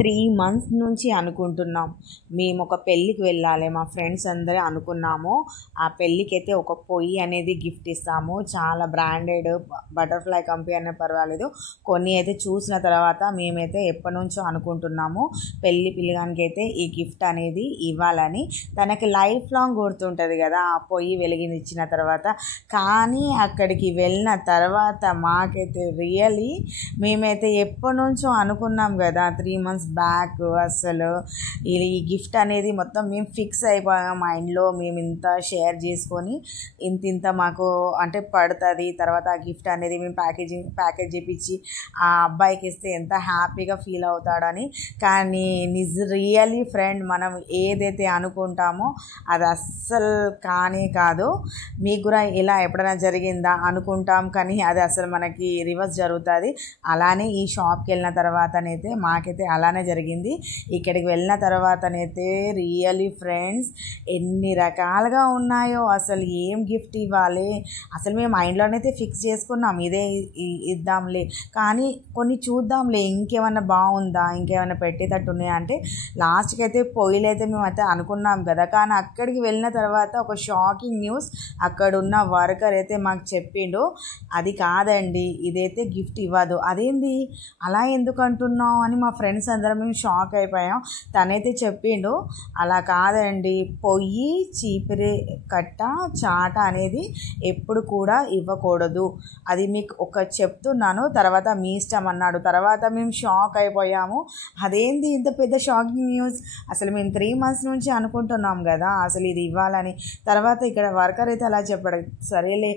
3 months నుంచి అనుకుంటున్నాం. మేము ఒక పెళ్ళికి వెళ్ళాలి, మా ఫ్రెండ్స్ అందరూ అనుకున్నాము. ఆ పెళ్ళికైతే ఒక పొయ్యి అనేది గిఫ్ట్ ఇస్తాము. చాలా బ్రాండెడ్ బటర్ఫ్లై కంపెనీ అనే పర్వాలేదు. కొన్ని అయితే చూసిన తర్వాత మేమైతే ఎప్పటి నుంచో అనుకుంటున్నాము పెళ్ళి పిల్లగానికి అయితే ఈ గిఫ్ట్ అనేది ఇవ్వాలని. తనకి లైఫ్ లాంగ్ గుర్తుంటుంది కదా ఆ పొయ్యి వెలిగించిన తర్వాత. కానీ అక్కడికి వెళ్ళిన తర్వాత మాకైతే రియలీ మేమైతే ఎప్పటి నుంచో అనుకున్నాం కదా 3 మంత్స్ బ్యాక్. అసలు ఈ గిఫ్ట్ అనేది మొత్తం మేము ఫిక్స్ అయిపోయాం మైండ్లో. మేము ఇంత షేర్ చేసుకొని ఇంత మాకు అంటే పడుతుంది, తర్వాత ఆ గిఫ్ట్ అనేది మేము ప్యాకేజ్ చేపించి ఆ అబ్బాయికి ఇస్తే ఎంత హ్యాపీగా ఫీల్ అవుతాడని. కానీ రియల్లీ ఫ్రెండ్, మనం ఏదైతే అనుకుంటామో అది అస్సలు కానీ కాదు. మీకు కూడా ఇలా ఎప్పుడైనా జరిగిందా? అనుకుంటాం కానీ అది అసలు మనకి రివర్స్ జరుగుతుంది. అలానే ఈ షాప్కి వెళ్ళిన తర్వాతనైతే మాకైతే అలానే జరిగింది. ఇక్కడికి వెళ్ళిన తర్వాతనైతే రియల్లీ ఫ్రెండ్స్ ఎన్ని రకాలుగా ఉన్నాయో, అసలు ఏం గిఫ్ట్ ఇవ్వాలి అసలు మేము మైండ్లోనైతే ఫిక్స్ చేసుకున్నాం ఇదే ఇద్దాంలే, కానీ కొన్ని చూద్దాంలే ఇంకేమైనా బాగుందా, ఇంకేమైనా పెట్టేటట్టు ఉన్నాయా అంటే లాస్ట్కి అయితే పొయ్యిలు అయితే మేమైతే అనుకున్నాం కదా. కానీ అక్కడికి వెళ్ళిన తర్వాత ఒక షాకింగ్ న్యూస్ అక్కడ ఉన్న వర్కర్ అయితే మాకు చెప్పిండు, అది కాదండి ఇదైతే గిఫ్ట్ ఇవ్వదు. అదేంది అలా ఎందుకు అంటున్నావు అని మా ఫ్రెండ్స్ అందరం మేము షాక్ అయిపోయాం. తనైతే చెప్పిండు, అలా కాదండి, పొయ్యి చీపిరి కట్ట చాట అనేది ఎప్పుడు కూడా ఇవ్వకూడదు, అది మీకు ఒక చెప్తున్నాను తర్వాత మీ ఇష్టం అన్నాడు. తర్వాత మేము షాక్ అయిపోయాము. అదేంది ఇంత పెద్ద షాకింగ్ న్యూస్, అసలు మేము 3 మంత్స్ నుంచి అనుకుంటున్నాం కదా అసలు ఇది ఇవ్వాలని. తర్వాత ఇక్కడ వర్కర్ అయితే అలా చెప్పాడు. సరేలే,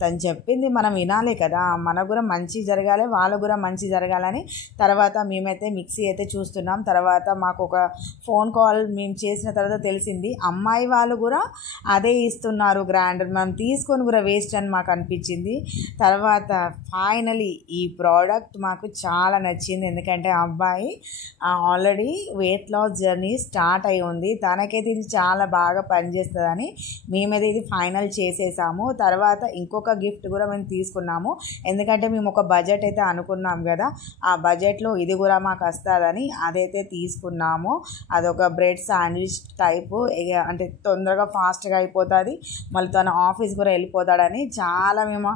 తను చెప్పింది మనం వినాలి కదా, మనకు కూడా మంచి జరగాలి, వాళ్ళకు కూడా మంచి జరగాలని. తర్వాత మేమైతే మిక్సీ అయితే చూస్తున్నాం. తర్వాత మాకు ఒక ఫోన్ కాల్ మేము చేసిన తర్వాత తెలిసింది అమ్మాయి వాళ్ళు కూడా అదే ఇస్తున్నారు గ్రైండర్, మనం తీసుకొని కూడా వేస్ట్ అని మాకు అనిపించింది. తర్వాత ఫైనలీ ఈ ప్రోడక్ట్ మాకు చాలా నచ్చింది. ఎందుకంటే ఆ అబ్బాయి already weight loss journey start అయి ఉంది, తనకైతే ఇది చాలా బాగా పనిచేస్తుందని మేమైతే ఇది ఫైనల్ చేసేసాము. తర్వాత ఇంకొక గిఫ్ట్ కూడా మేము తీసుకున్నాము. ఎందుకంటే మేము ఒక బడ్జెట్ అయితే అనుకున్నాం కదా, ఆ బడ్జెట్లో ఇది కూడా మాకు వస్తుందని అదైతే తీసుకున్నాము. అదొక బ్రెడ్ శాండ్విచ్ టైపు, అంటే తొందరగా ఫాస్ట్గా అయిపోతుంది, మళ్ళీ తన ఆఫీస్ కూడా వెళ్ళిపోతాడని చాలా మేము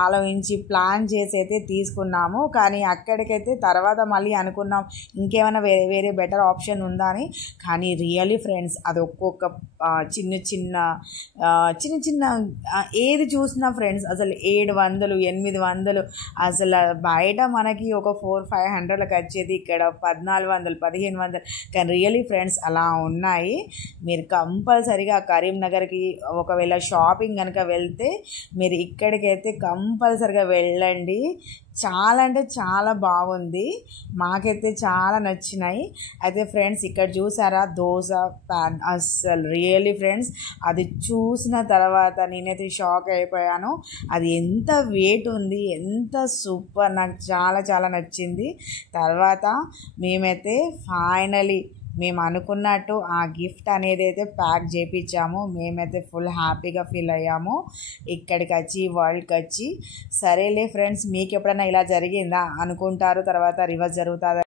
ఆలోచించి ప్లాన్ చేసి అయితే తీసుకున్నాము. కానీ అక్కడికైతే తర్వాత మళ్ళీ అనుకున్నాం ఇంకేమైనా వేరే బెటర్ ఆప్షన్ ఉందా అని. కానీ రియల్లీ ఫ్రెండ్స్ అది ఒక్కొక్క చిన్న చిన్న ఏది చూసినా ఫ్రెండ్స్ అసలు 700 800, అసలు బయట మనకి ఒక 400-500లకు వచ్చేది ఇక్కడ 1400 1500. కానీ రియల్లీ ఫ్రెండ్స్ అలా ఉన్నాయి. మీరు కంపల్సరీగా కరీంనగర్కి ఒకవేళ షాపింగ్ కనుక వెళ్తే మీరు ఇక్కడికైతే కంపల్సరీగా వెళ్ళండి. చాలా అంటే చాలా బాగుంది, మాకైతే చాలా నచ్చినాయి. అయితే ఫ్రెండ్స్ ఇక్కడ చూసారా దోశ ప్యాన్, అస్సలు రియల్లీ ఫ్రెండ్స్ అది చూసిన తర్వాత నేనైతే షాక్ అయిపోయాను. అది ఎంత వెయిట్ ఉంది, ఎంత సూపర్, నాకు చాలా చాలా నచ్చింది. తర్వాత మేమైతే ఫైనలీ మేము అనుకున్నట్టు ఆ గిఫ్ట్ అనేది అయితే ప్యాక్ చేయించాము. మేమైతే ఫుల్ హ్యాపీగా ఫీల్ అయ్యాము ఇక్కడికి వచ్చి, వరల్డ్కి వచ్చి. సరేలే ఫ్రెండ్స్, మీకు ఎప్పుడైనా ఇలా జరిగిందా అనుకుంటారు, తర్వాత రివర్స్ జరుగుతుంది.